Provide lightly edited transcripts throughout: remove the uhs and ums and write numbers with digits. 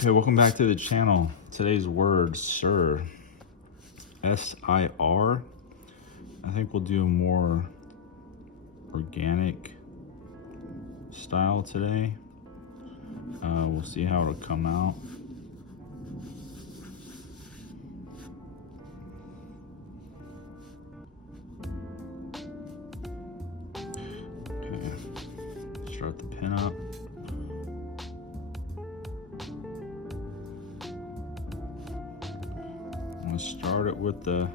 Okay, welcome back to the channel. Today's word, sir. S-I-R. I think we'll do a more organic style today. We'll see how it'll come out. Okay, start the pin up. I'm gonna start it with the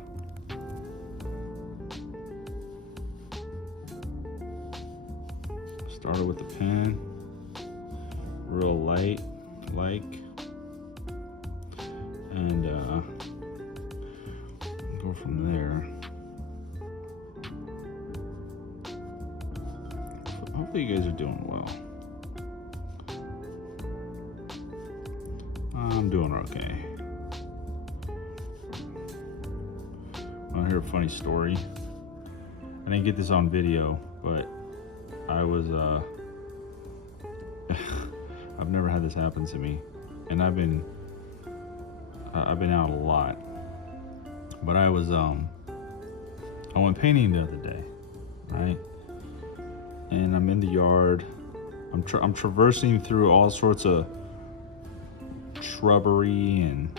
pen, real light, and go from there. Hopefully you guys are doing well. I'm doing okay. Want to hear a funny story? I didn't get this on video, but I was I've never had this happen to me, and I've been out a lot. But I went painting the other day, right? And I'm in the yard. I'm traversing through all sorts of shrubbery and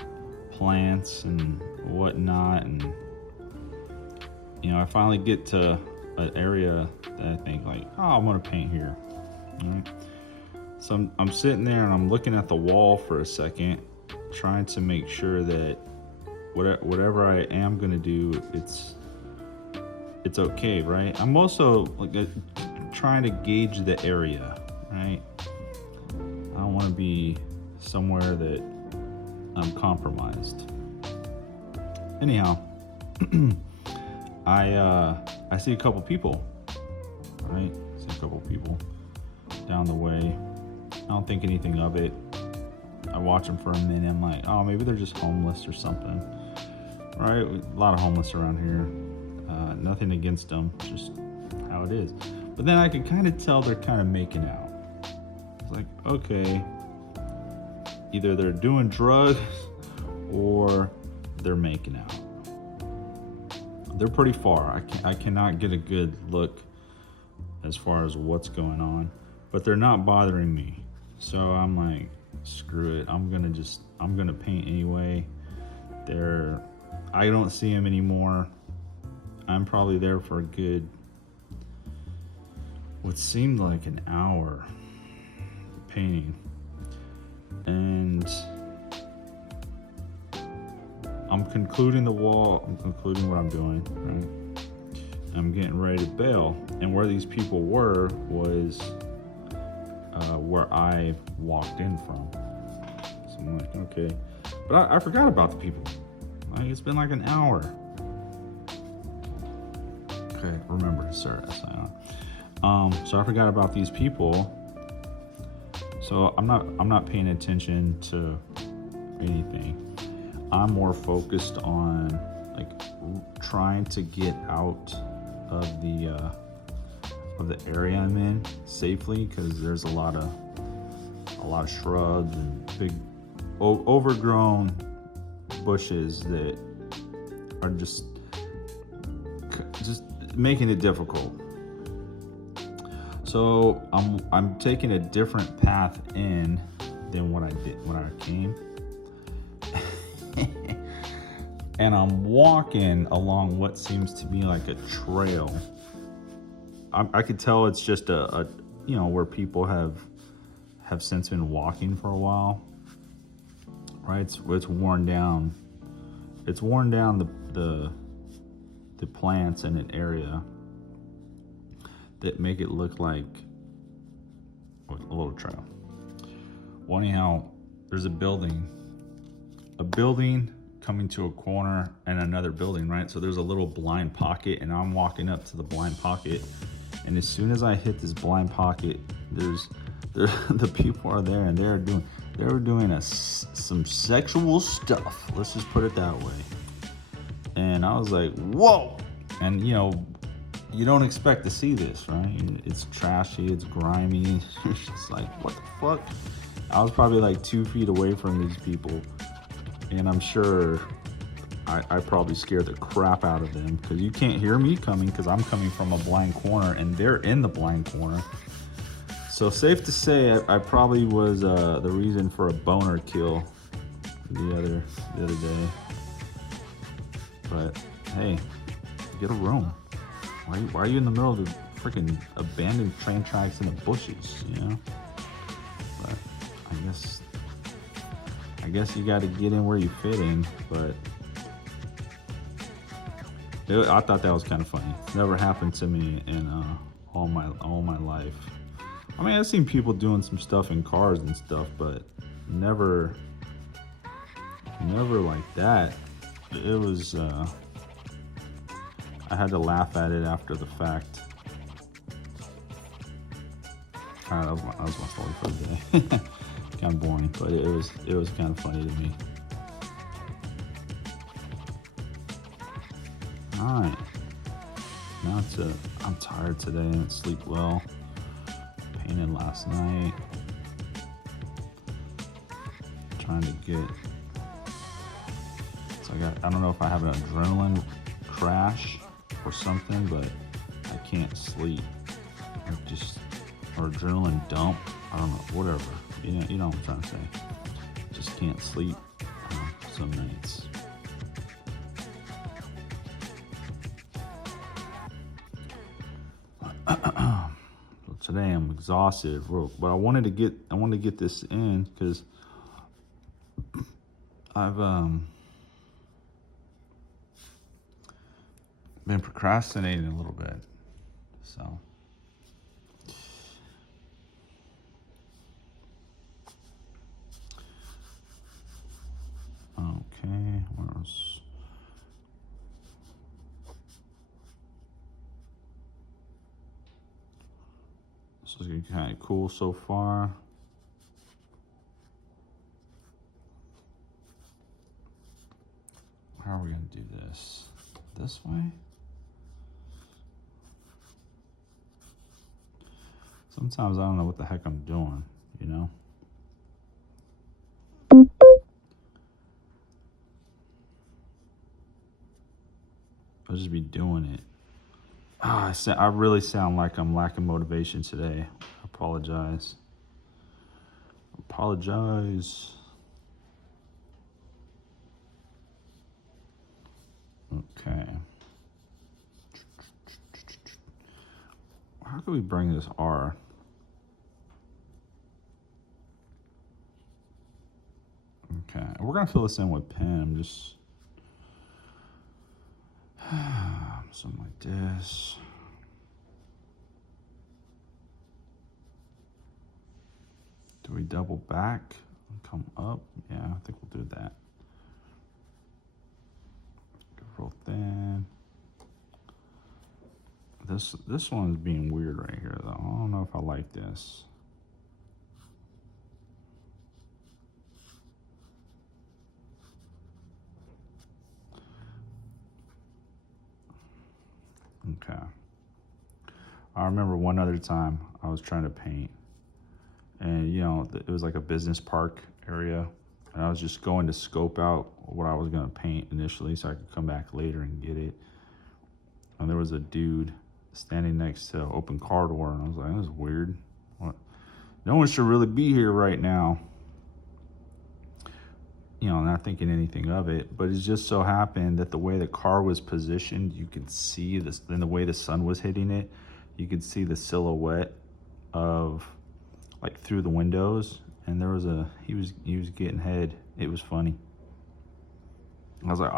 plants and whatnot, and I finally get to an area that I think like, oh, I want to paint here. All right. So I'm sitting there and I'm looking at the wall for a second, trying to make sure that whatever I am gonna do, it's okay, right? I'm also like trying to gauge the area, right? I don't want to be somewhere that I'm compromised. Anyhow, I see a couple people, right? See a couple people down the way. I don't think anything of it. I watch them for a minute. I'm like, oh, maybe they're just homeless or something, right? A lot of homeless around here. Nothing against them, just how it is. But then I can kind of tell they're kind of making out. It's like, okay, either they're doing drugs or they're making out. They're pretty far. I cannot get a good look as far as what's going on, but they're not bothering me. So I'm like, screw it. I'm gonna paint anyway. I don't see them anymore. I'm probably there for a good, what seemed like an hour painting. And I'm concluding the wall, I'm concluding what I'm doing, right? I'm getting ready to bail. And where these people were was where I walked in from. So I'm like, okay. But I forgot about the people. Like, it's been like an hour. Okay, remember, sir, so I forgot about these people. So I'm not paying attention to anything. I'm more focused on like trying to get out of the area I'm in safely, because there's a lot of shrubs and big overgrown bushes that are just making it difficult. So I'm taking a different path in than what I did when I came. And I'm walking along what seems to be like a trail. I could tell it's just a where people have since been walking for a while, right? It's worn down. It's worn down the plants in an area that make it look like a little trail. Well, anyhow, there's a building coming to a corner and another building, right? So there's a little blind pocket, and I'm walking up to the blind pocket, and as soon as I hit this blind pocket, the people are there, and they were doing some sexual stuff. Let's just put it that way. And I was like, whoa! And you don't expect to see this, right? It's trashy, it's grimy. It's just like, what the fuck? I was probably like 2 feet away from these people, and I'm sure I probably scared the crap out of them because you can't hear me coming because I'm coming from a blind corner and they're in the blind corner. So safe to say, I probably was the reason for a boner kill the other day. But hey, get a room. Why are you in the middle of the freaking abandoned train tracks in the bushes? You know. But I guess you got to get in where you fit in. But I thought that was kind of funny. Never happened to me in all my life. I mean, I've seen people doing some stuff in cars and stuff, but never like that. It was, I had to laugh at it after the fact. That was my story for the day. Kind of boring, but it was kind of funny to me. All right. Now I'm tired today. I didn't sleep well. Painted last night. Trying to get. So I don't know if I have an adrenaline crash or something, but I can't sleep. Or adrenaline dump. I don't know. Whatever. You know what I'm trying to say. Just can't sleep some nights. Today I'm exhausted, but I wanted to get this in because I've been procrastinating a little bit. So okay, where's this is kind of cool so far. How are we gonna do this? This way? Sometimes I don't know what the heck I'm doing, you know? I'll just be doing it. I really sound like I'm lacking motivation today. I apologize. Okay. How can we bring this R? Okay, we're gonna fill this in with pen. I'm just something like this. Do we double back and come up? Yeah, I think we'll do that. Real thin. This one is being weird right here though. I don't know if I like this. Okay. I remember one other time I was trying to paint, and it was like a business park area, and I was just going to scope out what I was gonna paint initially so I could come back later and get it. And there was a dude standing next to an open car door, and I was like, "This is weird. What? No one should really be here right now." Not thinking anything of it, but it just so happened that the way the car was positioned, you could see this, and the way the sun was hitting it, you could see the silhouette of like through the windows, and there was he was getting head. It was funny. I was like,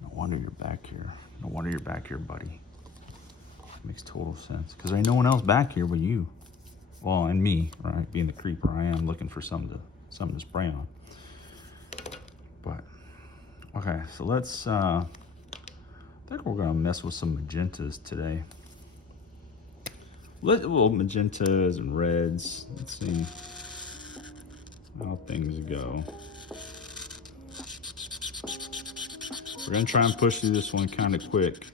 no wonder you're back here. No wonder you're back here, buddy. It makes total sense because there ain't no one else back here but you. Well, and me, right? Being the creeper I am, looking for something to spray on. But okay, so let's I think we're gonna mess with some magentas today. Magentas and reds. Let's see how things go. We're gonna try and push through this one kind of quick.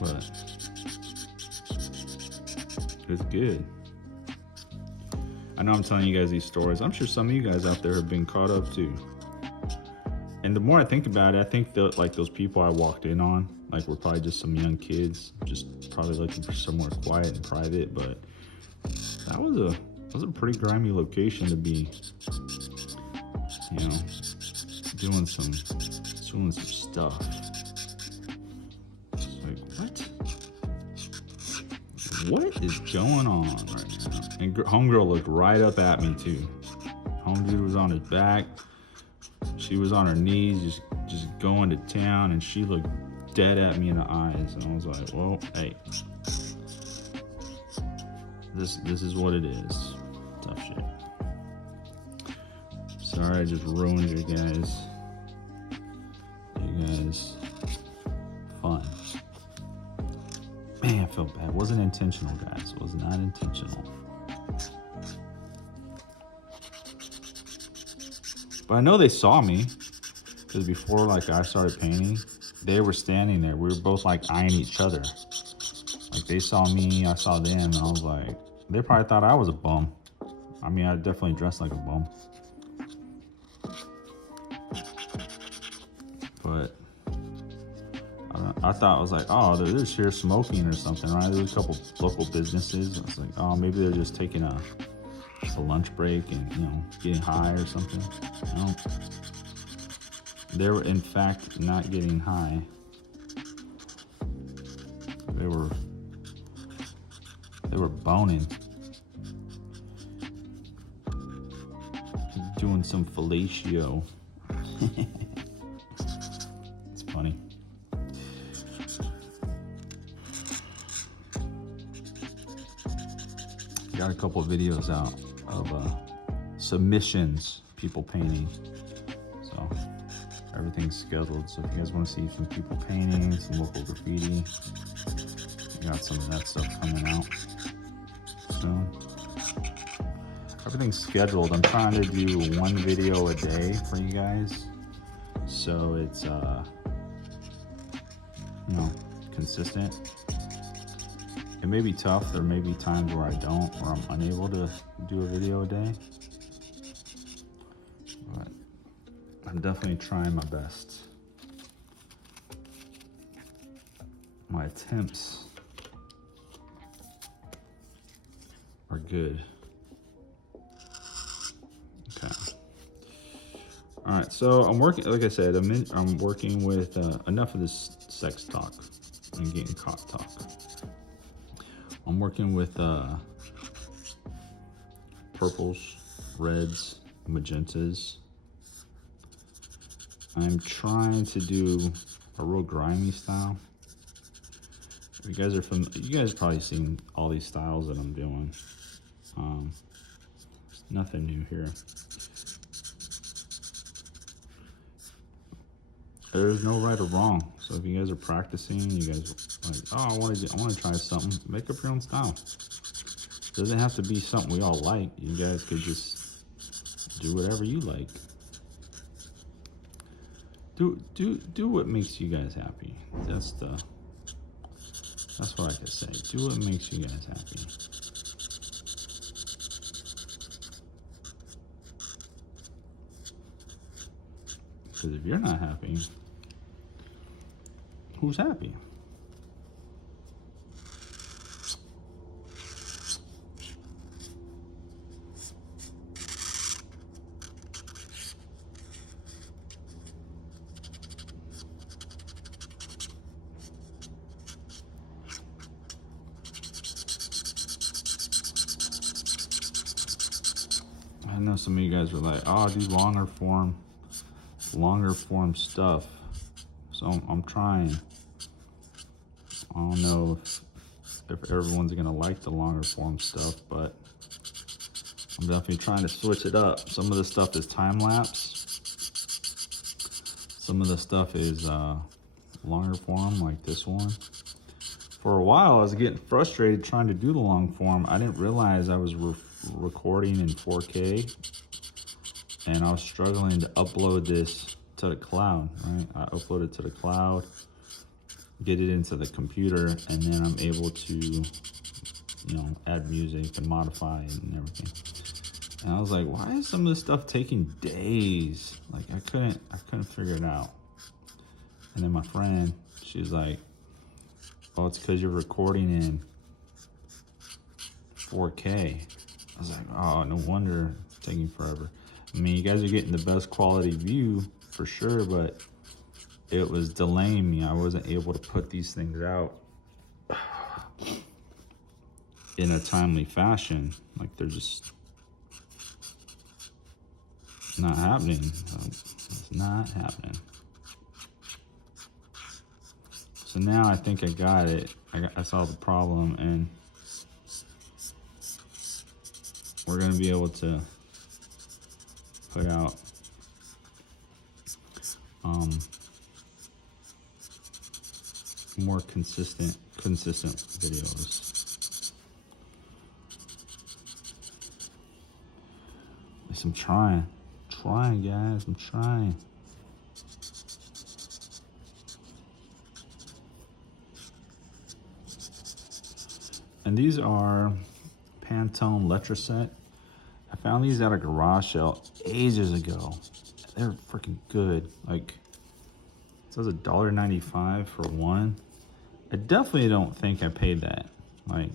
But It's good. I know I'm telling you guys these stories. I'm sure some of you guys out there have been caught up too. And the more I think about it, I think that like those people I walked in on, like were probably just some young kids, just probably looking for somewhere quiet and private. But that was a pretty grimy location to be, you know, doing some stuff. It's like, what is going on right now? And homegirl looked right up at me too. Home dude was on his back. She was on her knees, just going to town, and she looked dead at me in the eyes. And I was like, well, hey, this is what it is. Tough shit. Sorry, I just ruined you guys. Fun. Man, I felt bad. It wasn't intentional, guys. It was not intentional. But I know they saw me, because before like I started painting, they were standing there. We were both like eyeing each other. Like they saw me, I saw them, and I was like, they probably thought I was a bum. I mean, I definitely dressed like a bum. But I thought, I was like, oh, they're just here smoking or something, right? There was a couple local businesses. I was like, oh, maybe they're just taking a lunch break and, you know, getting high or something. No. They were in fact not getting high. They were boning. Doing some fellatio. It's funny. Got a couple of videos out of submissions, people painting. So everything's scheduled. So if you guys want to see some people painting, some local graffiti, we got some of that stuff coming out soon. Everything's scheduled. I'm trying to do one video a day for you guys, so it's you know, consistent. It may be tough. There may be times where I don't, where I'm unable to do a video a day. But I'm definitely trying my best. My attempts are good. Okay. All right, so I'm working, like I said, I'm working with enough of this sex talk and getting caught talk. I'm working with purples, reds, magentas. I'm trying to do a real grimy style. If you guys are you guys have probably seen all these styles that I'm doing. Nothing new here. There's no right or wrong. So if you guys are practicing, you guys are like, oh, I want to try something. Make up your own style. It doesn't have to be something we all like. You guys could just do whatever you like. Do what makes you guys happy. That's what I can say. Do what makes you guys happy. Because if you're not happy, who's happy? I know some of you guys are like, oh, do longer form stuff. So I'm trying. I don't know if everyone's gonna like the longer form stuff, but I'm definitely trying to switch it up. Some of the stuff is time lapse. Some of the stuff is longer form, like this one. For a while, I was getting frustrated trying to do the long form. I didn't realize I was recording in 4K, and I was struggling to upload this to the cloud, right? I upload it to the cloud, get it into the computer, and then I'm able to, you know, add music and modify it and everything. And I was like, why is some of this stuff taking days? Like I couldn't figure it out. And then my friend, she's like, oh, it's because you're recording in 4K. I was like, oh, no wonder it's taking forever. I mean, you guys are getting the best quality view for sure, but it was delaying me. I wasn't able to put these things out in a timely fashion. Like they're just not happening. It's not happening. So now I think I got it. I solved the problem, and we're gonna be able to put out more consistent videos. At least I'm trying guys, I'm trying. And these are Pantone Letraset. I found these at a garage sale ages ago. They're freaking good. Like, it says $1.95 for one. I definitely don't think I paid that. Like,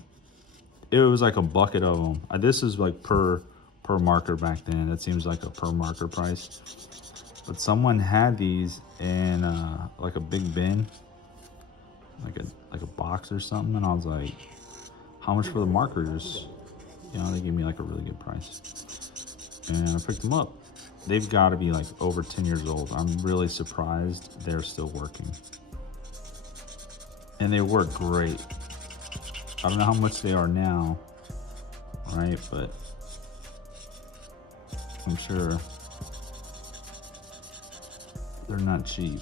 it was like a bucket of them. This is like per marker back then. That seems like a per marker price. But someone had these in like a big bin, like a box or something, and I was like, how much for the markers? You know, they gave me like a really good price. And I picked them up. They've got to be like over 10 years old. I'm really surprised they're still working. And they work great. I don't know how much they are now, right? But I'm sure they're not cheap.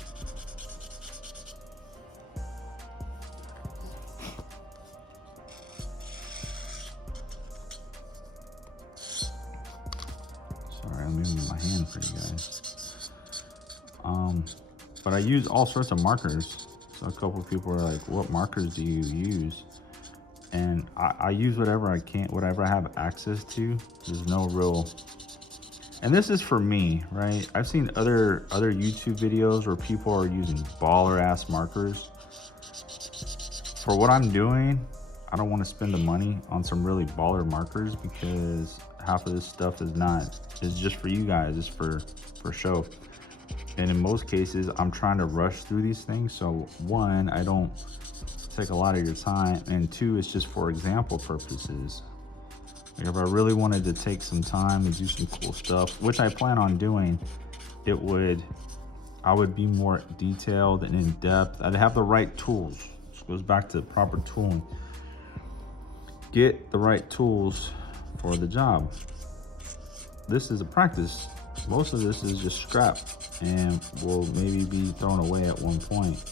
Sorry, I'm moving my hand for you guys. But I use all sorts of markers. So a couple of people are like, what markers do you use? And I use whatever I can, whatever I have access to. There's no real, and this is for me, right? I've seen other YouTube videos where people are using baller ass markers. For what I'm doing, I don't want to spend the money on some really baller markers because half of this stuff is just for you guys, it's for show. And in most cases, I'm trying to rush through these things. So one, I don't take a lot of your time, and two, it's just for example purposes. Like if I really wanted to take some time and do some cool stuff, which I plan on doing, I would be more detailed and in depth. I'd have the right tools. This goes back to proper tooling. Get the right tools for the job. This is a practice. Most of this is just scrap and will maybe be thrown away at one point.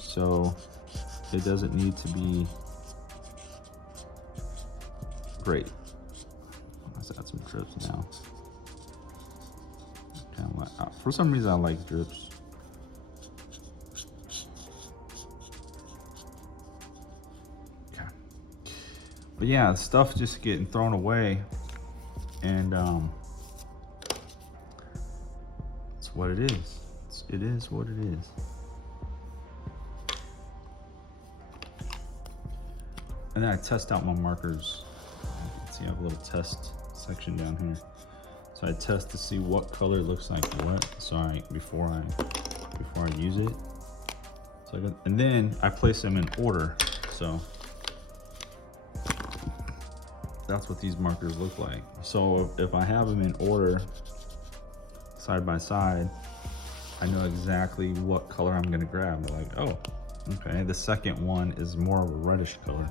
So it doesn't need to be great. Let's add some drips now. For some reason I like drips. Okay. But yeah, stuff just getting thrown away, and it's what it is. It is what it is. And then I test out my markers. You can see I have a little test section down here. So I test to see what color looks like what. Sorry, before I use it. So and then I place them in order. So that's what these markers look like. So if I have them in order, side by side, I know exactly what color I'm gonna grab. They're like, oh, okay, the second one is more of a reddish color.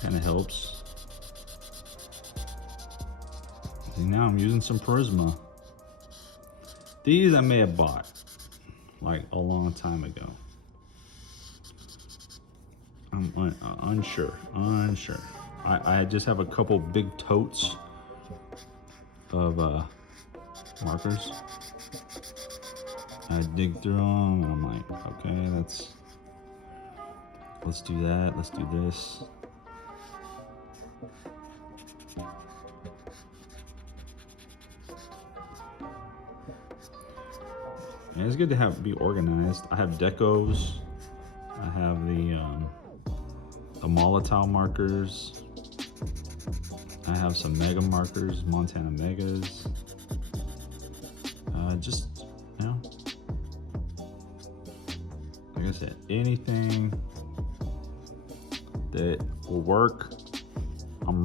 Kind of helps. And now I'm using some Prisma. These I may have bought like a long time ago. I'm unsure. I just have a couple big totes of markers. I dig through them and I'm like, okay, that's Let's do that. Let's do this. And it's good to be organized. I have decos. I have the Molotov markers. I have some mega markers, Montana Megas. Just, you know, like I said, anything that will work, I'm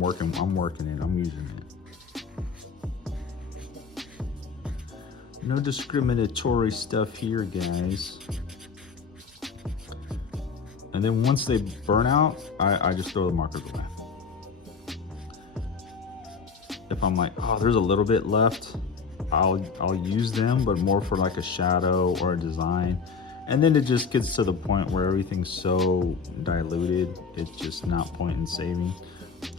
working it. I'm using it. No discriminatory stuff here, guys. And then once they burn out, I just throw the markers away. If I'm like, oh, there's a little bit left, I'll use them, but more for like a shadow or a design. And then it just gets to the point where everything's so diluted, it's just not point in saving.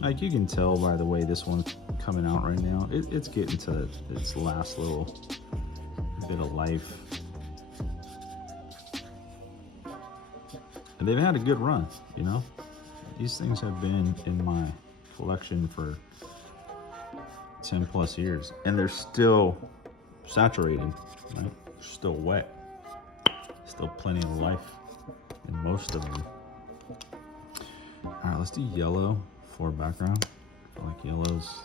Like you can tell by the way this one's coming out right now, it's getting to its last little bit of life. And they've had a good run, you know? These things have been in my collection for 10 plus years, and they're still saturated, right? Still wet. Still plenty of life in most of them. All right, let's do yellow for background. I feel like yellow's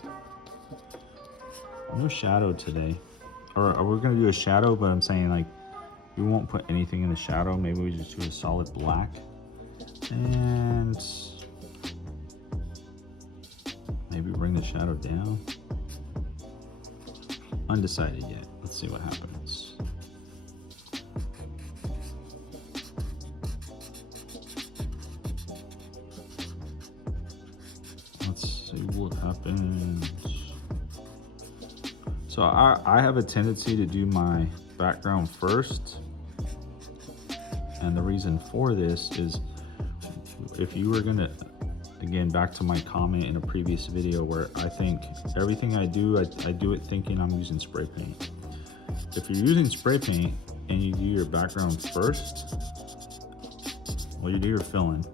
no shadow today. Or we're gonna do a shadow, but I'm saying like we won't put anything in the shadow. Maybe we just do a solid black. And maybe bring the shadow down. Undecided yet. Let's see what happens. Let's see what happens. So I have a tendency to do my background first. And the reason for this is if you were gonna, again, back to my comment in a previous video where I think everything I do it thinking I'm using spray paint. If you're using spray paint and you do your background first, well, you do your filling,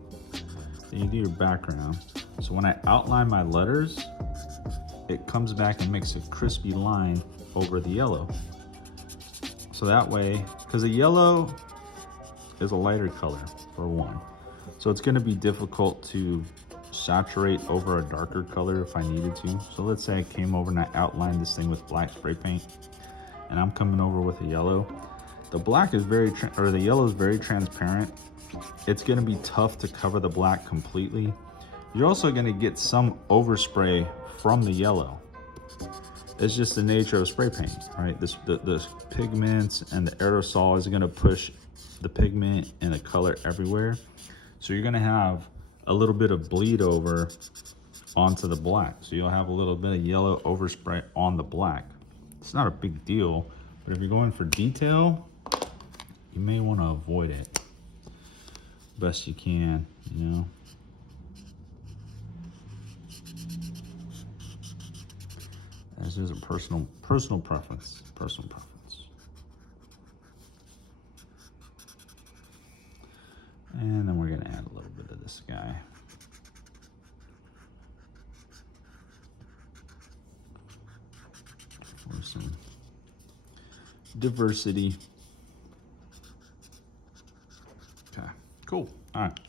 then you do your background. So when I outline my letters, it comes back and makes a crispy line over the yellow. So that way, because the yellow is a lighter color for one. So it's gonna be difficult to saturate over a darker color if I needed to. So let's say I came over and I outlined this thing with black spray paint and I'm coming over with a yellow. The black is the yellow is very transparent. It's gonna be tough to cover the black completely. You're also gonna get some overspray from the yellow. It's just the nature of spray paint, right? The pigments and the aerosol is gonna push the pigment and the color everywhere. So you're gonna have a little bit of bleed over onto the black. So you'll have a little bit of yellow overspray on the black. It's not a big deal, but if you're going for detail, you may wanna avoid it best you can, you know? This is a personal preference, And then we're gonna add a little bit of this guy. For some diversity. Okay, cool, all right.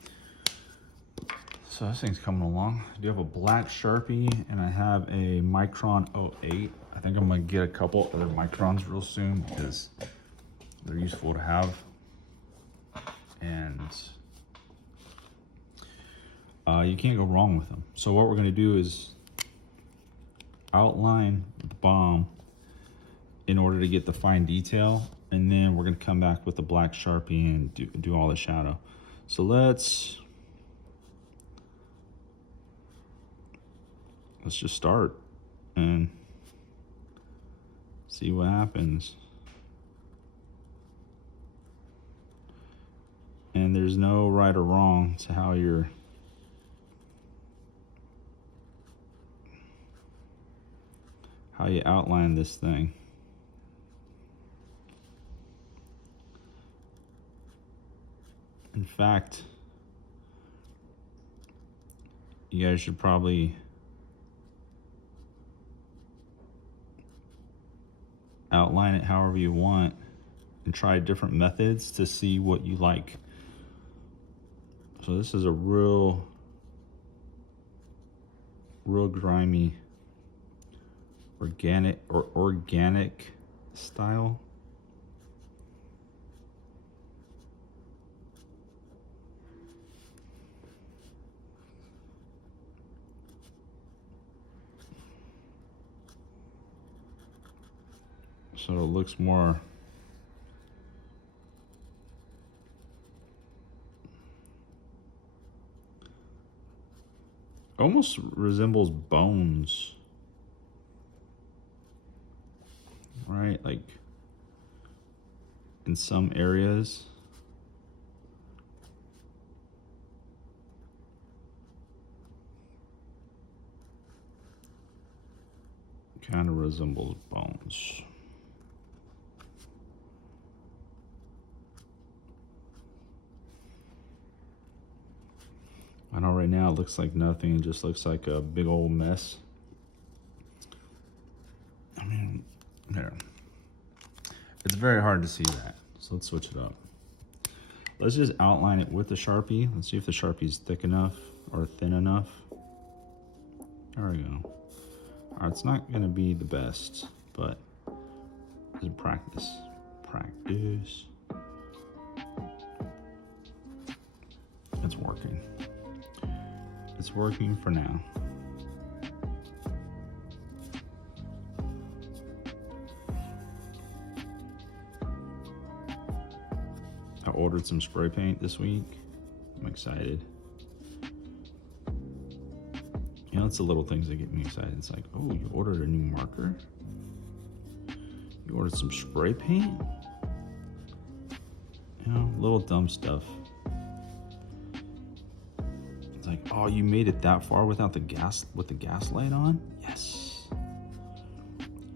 So this thing's coming along. I do have a black Sharpie and I have a Micron 08. I think I'm gonna get a couple other Microns real soon because they're useful to have. And you can't go wrong with them. So what we're gonna do is outline the bomb in order to get the fine detail, and then we're gonna come back with the black Sharpie and do all the shadow. So let's just start and see what happens. And there's no right or wrong to how you outline this thing. In fact, you guys should probably outline it however you want and try different methods to see what you like. So this is a real grimy organic style. So it looks more almost resembles bones, right? Like in some areas. Kind of resembles bones. I know right now it looks like nothing, it just looks like a big old mess. I mean, there. It's very hard to see that, so let's switch it up. Let's just outline it with the Sharpie. Let's see if the Sharpie is thick enough or thin enough. There we go. All right, it's not gonna be the best, but it's practice. Practice. It's working. It's working for now. I ordered some spray paint this week. I'm excited. You know, it's the little things that get me excited. It's like, oh, you ordered a new marker? You ordered some spray paint? You know, little dumb stuff. It's like, oh, you made it that far without the gas, with the gas light on? Yes.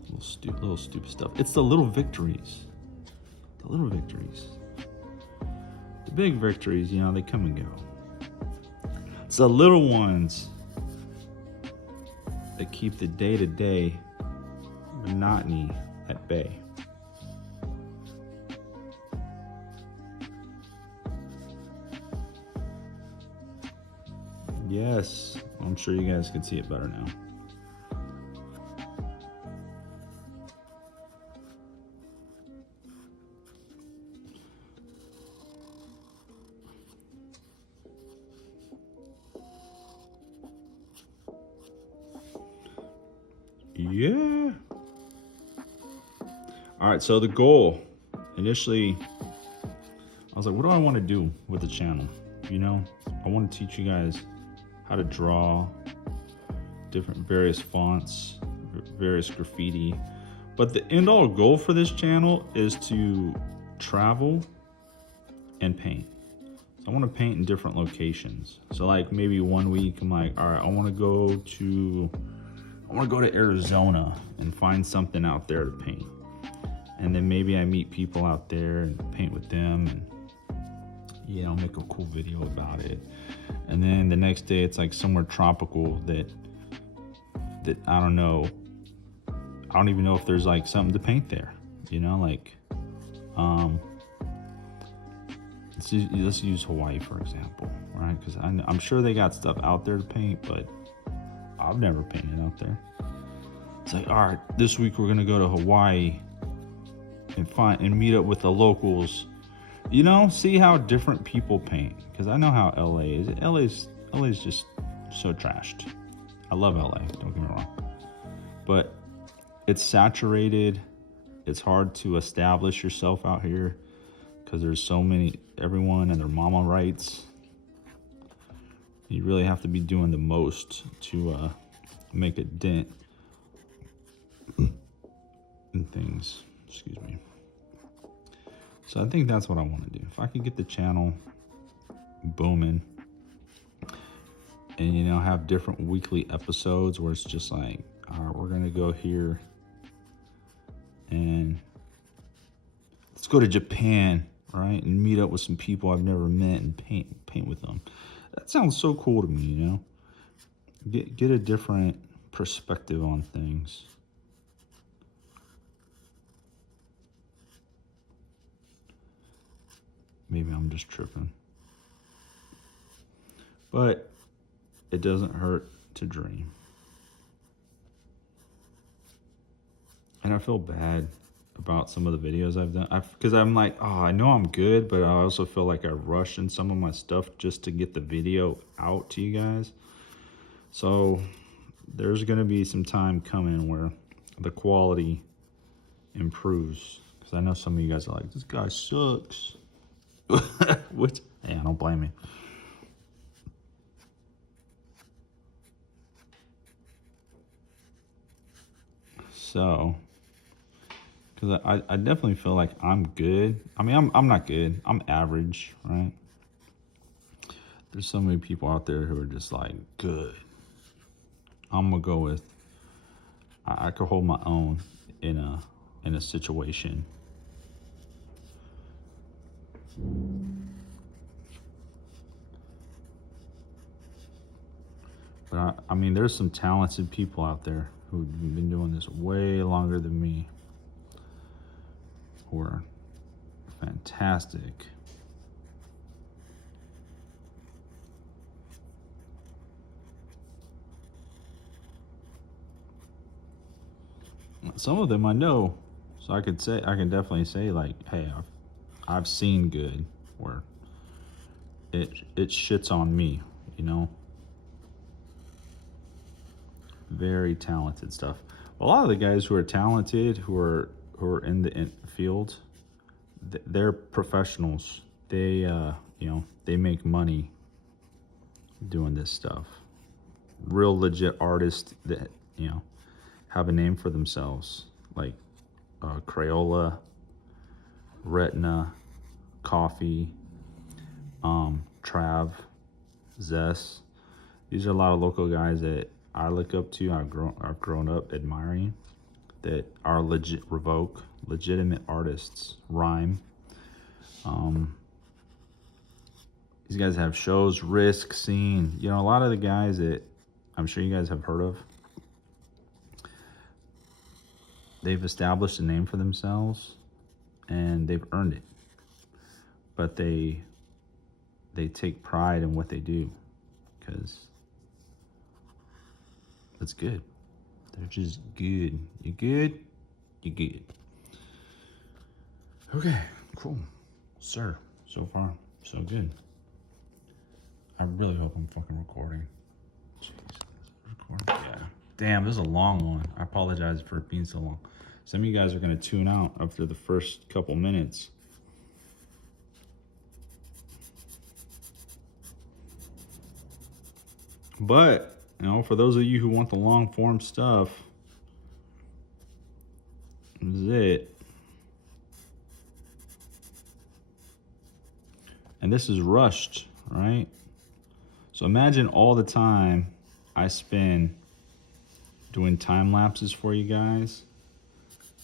Little stupid stuff. It's the little victories. The little victories. The big victories, you know, they come and go. It's the little ones that keep the day-to-day monotony at bay. Yes, I'm sure you guys can see it better now. Yeah. All right, so the goal, initially, I was like, what do I want to do with the channel? You know, I want to teach you guys how to draw different various fonts, various graffiti. But the end all goal for this channel is to travel and paint. So I want to paint in different locations. So like maybe one week I'm like, all right, I want to go to Arizona and find something out there to paint. And then maybe I meet people out there and paint with them and, you know, make a cool video about it. And then the next day it's like somewhere tropical that I don't know. I don't even know if there's like something to paint there, you know, like, let's use Hawaii for example, right? Because I'm sure they got stuff out there to paint, but I've never painted out there. It's like, all right, this week we're gonna go to Hawaii and meet up with the locals. You know, see how different people paint. Because I know how LA is. LA's just so trashed. I love LA, don't get me wrong. But it's saturated. It's hard to establish yourself out here because there's so many, everyone and their mama rights. You really have to be doing the most to make a dent in things. Excuse me. So I think that's what I want to do. If I could get the channel booming and, you know, have different weekly episodes where it's just like, all right, we're going to go here and let's go to Japan, right? And meet up with some people I've never met and paint with them. That sounds so cool to me, you know? get a different perspective on things. Maybe I'm just tripping. But it doesn't hurt to dream. And I feel bad about some of the videos I've done. Because I'm like, oh, I know I'm good, but I also feel like I rush in some of my stuff just to get the video out to you guys. So there's going to be some time coming where the quality improves. Because I know some of you guys are like, this guy sucks. Which, yeah, don't blame me. So, because I definitely feel like I'm good. I mean, I'm not good. I'm average, right? There's so many people out there who are just like good. I'm gonna go with I could hold my own in a situation. But I mean, there's some talented people out there who've been doing this way longer than me, who are fantastic. Some of them I know, so I can definitely say like, hey, I've seen good where it shits on me, you know. Very talented stuff. A lot of the guys who are talented, who are in the field, they're professionals. They they make money doing this stuff. Real legit artists that have a name for themselves, like Crayola, Retina, Coffee, Trav, Zest. These are a lot of local guys that I look up to. I've grown up admiring, that are legitimate artists. Rhyme. These guys have shows, Risk, Scene. A lot of the guys that I'm sure you guys have heard of, they've established a name for themselves and they've earned it. But they take pride in what they do because it's good. They're just good. You good? You good. Okay, cool. Sir, so far, so good. I really hope I'm fucking recording. Jeez, recording? Yeah. Damn, this is a long one. I apologize for it being so long. Some of you guys are going to tune out after the first couple minutes. But, for those of you who want the long form stuff, this is it. And this is rushed, right? So imagine all the time I spend doing time lapses for you guys,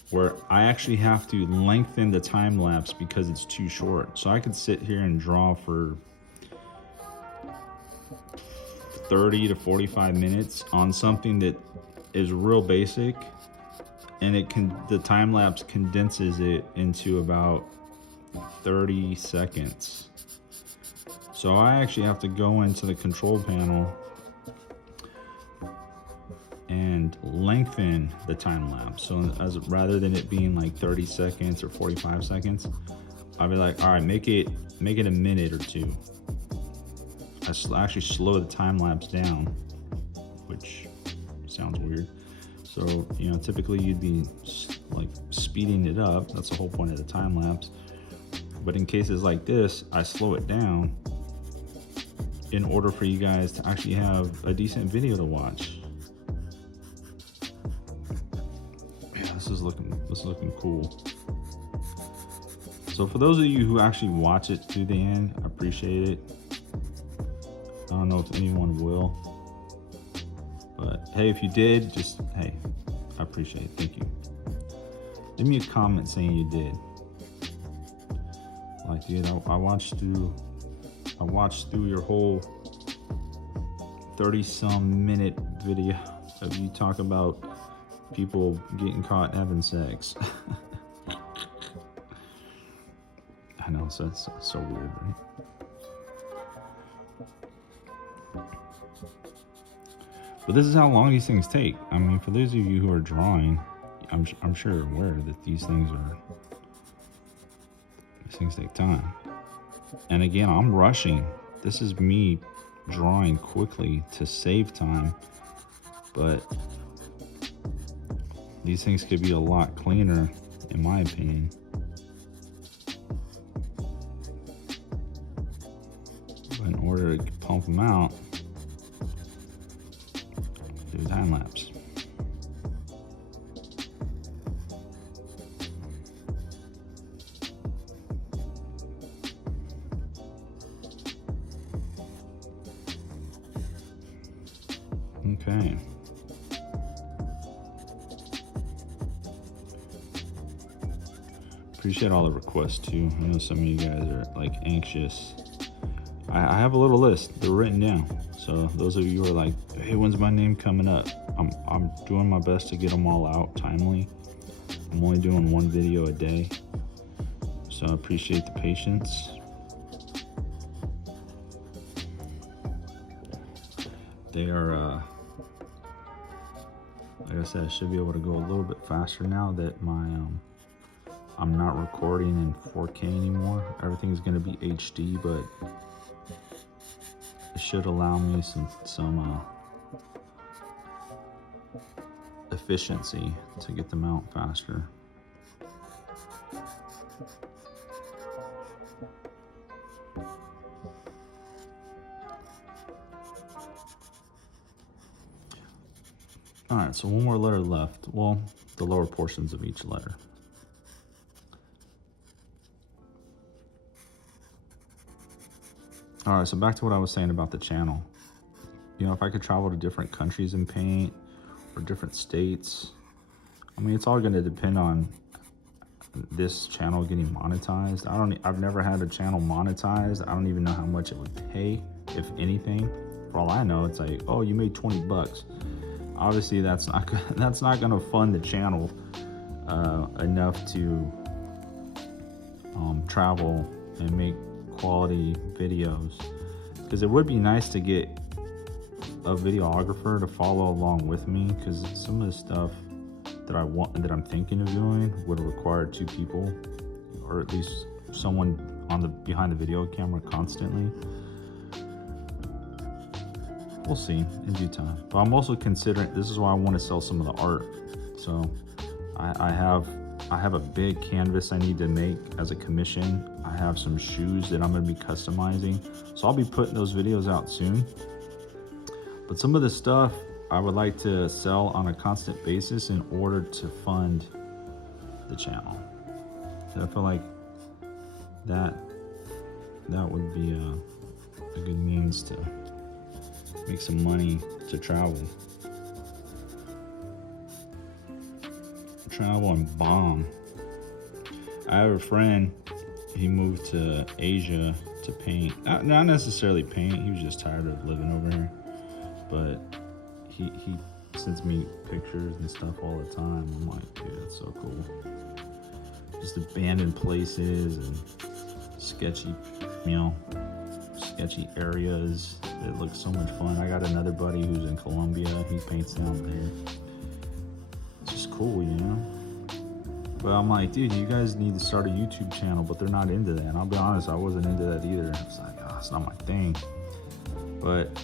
where I actually have to lengthen the time lapse because it's too short. So I could sit here and draw for 30 to 45 minutes on something that is real basic, and the time lapse condenses it into about 30 seconds. So I actually have to go into the control panel and lengthen the time lapse. So rather than it being like 30 seconds or 45 seconds, I'll be like, all right, make it a minute or two. I actually slow the time lapse down, which sounds weird. So, typically you'd be like speeding it up. That's the whole point of the time lapse. But in cases like this, I slow it down in order for you guys to actually have a decent video to watch. Yeah, this is looking cool. So for those of you who actually watch it to the end, I appreciate it. I don't know if anyone will, but hey, if you did, hey, I appreciate it. Thank you. Leave me a comment saying you did. Like, dude, I watched through your whole 30-some minute video of you talk about people getting caught having sex. I know, so it's so weird, right? But this is how long these things take. I mean, for those of you who are drawing, I'm sure aware that these things take time. And again, I'm rushing. This is me drawing quickly to save time, but these things could be a lot cleaner, in my opinion. But in order to pump them out, do a time lapse. Okay. Appreciate all the requests too. I know some of you guys are like anxious. I have a little list. They're written down. So those of you who are like, hey, when's my name coming up? I'm doing my best to get them all out timely. I'm only doing one video a day. So I appreciate the patience. They are, like I said, I should be able to go a little bit faster now that I'm not recording in 4K anymore. Everything's gonna be HD, but it should allow me some efficiency to get them out faster. All right, so one more letter left. Well, the lower portions of each letter. All right, so back to what I was saying about the channel. You know, if I could travel to different countries and paint, or different states, I mean, it's all gonna depend on this channel getting monetized. I've never had a channel monetized. I don't even know how much it would pay, if anything. For all I know, it's like, oh, you made 20 bucks. Obviously, that's not gonna fund the channel enough to travel and make quality videos, because it would be nice to get a videographer to follow along with me, because some of the stuff that I'm thinking of doing would require 2 people, or at least someone behind the video camera constantly. We'll see in due time. But I'm also considering, this is why I want to sell some of the art. So I have a big canvas I need to make as a commission. I have some shoes that I'm going to be customizing. So I'll be putting those videos out soon. But some of the stuff I would like to sell on a constant basis in order to fund the channel. So I feel like that would be a good means to make some money to travel. Travel and bomb. I have a friend, he moved to Asia to paint. Not necessarily paint, he was just tired of living over here. But he sends me pictures and stuff all the time. I'm like, dude, that's so cool. Just abandoned places and sketchy areas. It looks so much fun. I got another buddy who's in Colombia. He paints down there. It's just cool, you know? But I'm like, dude, you guys need to start a YouTube channel, but they're not into that. And I'll be honest, I wasn't into that either. I was like, oh, it's not my thing. But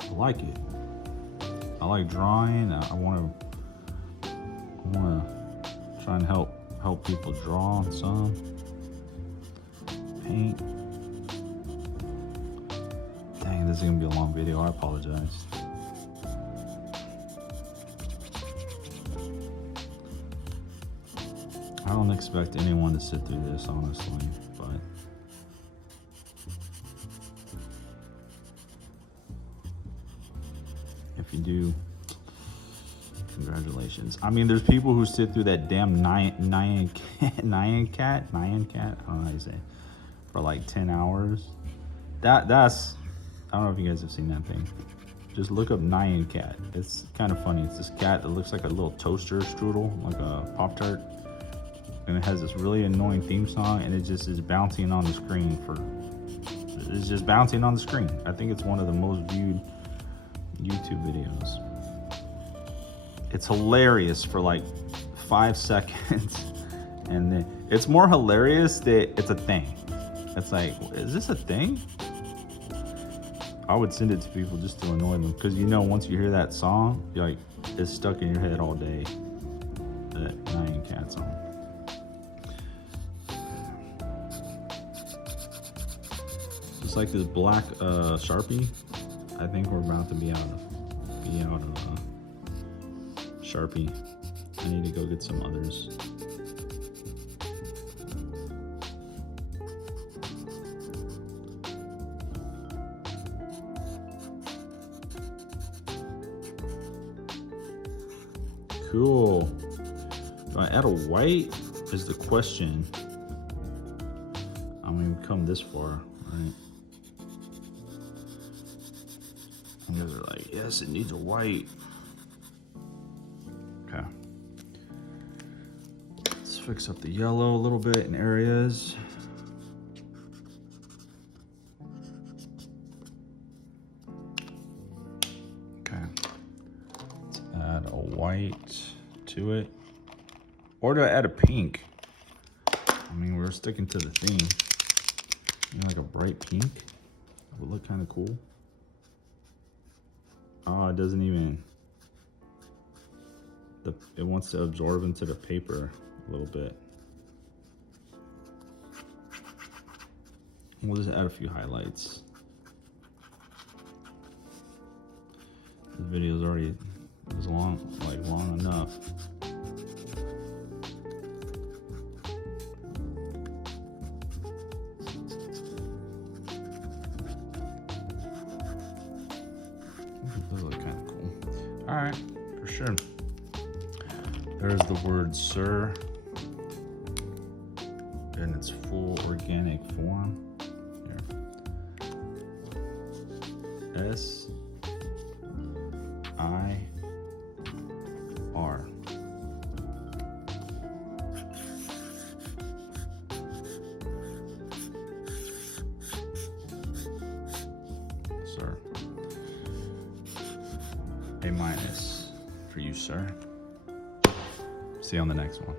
I like it. I like drawing. I want to try and help people draw and some paint. Dang, this is gonna be a long video. I apologize. I don't expect anyone to sit through this, honestly, but if you do, congratulations. I mean, there's people who sit through that damn Nyan cat, I don't know how you say it, for like 10 hours. That's I don't know if you guys have seen that thing. Just look up Nyan Cat. It's kind of funny. It's this cat that looks like a little toaster strudel, like a Pop-Tart. And it has this really annoying theme song, and it just is bouncing on the screen it's just bouncing on the screen. I think it's one of the most viewed YouTube videos. It's hilarious for like 5 seconds. And then it's more hilarious that it's a thing. It's like, is this a thing? I would send it to people just to annoy them, because you know, once you hear that song, you're like, it's stuck in your head all day. That Nyan Cat song. It's like this black Sharpie. I think we're about to be out of Sharpie. I need to go get some others. Cool. Do I add a white is the question. I mean, we've come this far, right? You guys are like, yes, it needs a white. Okay. Let's fix up the yellow a little bit in areas. Okay. Let's add a white to it. Or do I add a pink? I mean, we're sticking to the theme. You know, like a bright pink. It would look kind of cool. Oh, it doesn't even. It wants to absorb into the paper a little bit. We'll just add a few highlights. The video's already long enough. Those look kind of cool. All right, for sure. There's the word "sir" in its full organic form. Here. S-I-R. Sir. A- for you, sir. See you on the next one.